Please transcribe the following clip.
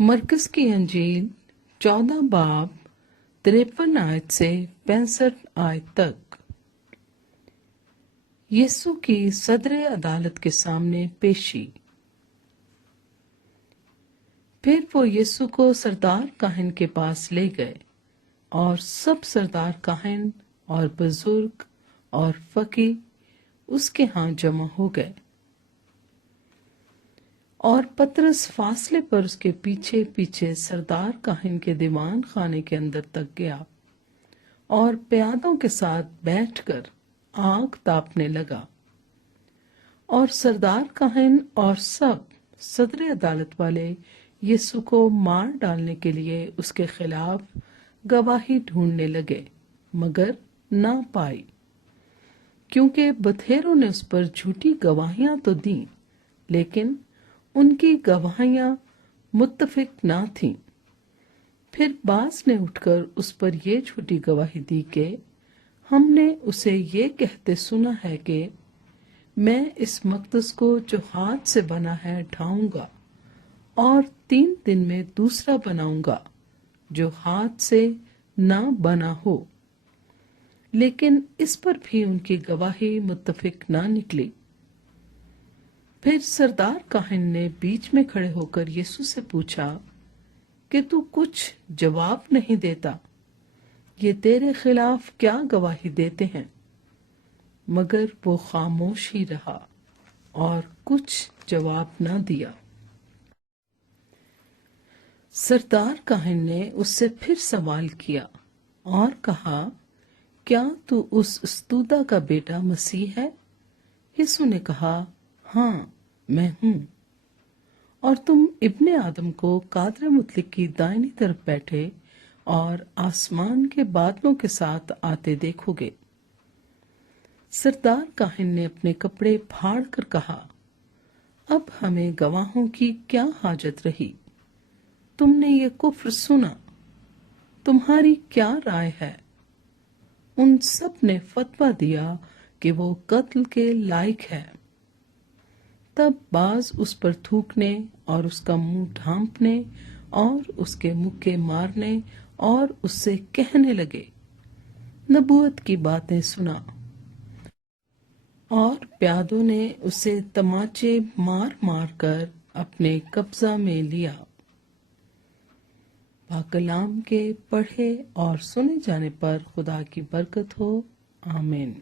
मरकस की अंजील 14 बाब 53 आयत से 65 आयत तक। यीशु की सदर अदालत के सामने पेशी। फिर वो यीशु को सरदार काहिन के पास ले गए और सब सरदार काहिन और बुजुर्ग और फकी उसके हाथ जमा हो गए। और पतरस फासले पर उसके पीछे पीछे सरदार काहिन के दीवान खाने के अंदर तक गया और प्यादों के साथ बैठकर आग तापने लगा। और सरदार काहिन और सब सदर अदालत वाले यीशु को मार डालने के लिए उसके खिलाफ गवाही ढूंढने लगे, मगर ना पाई, क्योंकि बथेरों ने उस पर झूठी गवाहियां तो दी, लेकिन उनकी गवाहियां मुत्तफिक ना थीं। फिर बास ने उठकर उस पर ये झूठी गवाही दी कि हमने उसे ये कहते सुना है कि मैं इस मकदस को जो हाथ से बना है ढाऊंगा और 3 दिन में दूसरा बनाऊंगा जो हाथ से ना बना हो। लेकिन इस पर भी उनकी गवाही मुत्तफिक ना निकली। फिर सरदार काहिन ने बीच में खड़े होकर यीशु से पूछा कि तू कुछ जवाब नहीं देता, ये तेरे खिलाफ क्या गवाही देते हैं? मगर वो खामोश ही रहा और कुछ जवाब ना दिया। सरदार काहिन ने उससे फिर सवाल किया और कहा, क्या तू उस स्तुदा का बेटा मसीह है? यीशु ने कहा, हाँ, मैं हूं। और तुम इब्ने आदम को कादर मुतलिक की दाहिनी तरफ बैठे और आसमान के बादलों के साथ आते देखोगे। सरदार काहिन ने अपने कपड़े फाड़ कर कहा, अब हमें गवाहों की क्या हाजत रही? तुमने ये कुफ्र सुना, तुम्हारी क्या राय है? उन सब ने फतवा दिया कि वो कत्ल के लायक है। तब बाज उस पर थूकने और उसका मुंह ढांपने और उसके मुक्के मारने और उससे कहने लगे, नबूवत की बातें सुना। और प्यादों ने उसे तमाचे मार मार कर अपने कब्जा में लिया। पाकलाम के पढ़े और सुने जाने पर खुदा की बरकत हो। आमीन।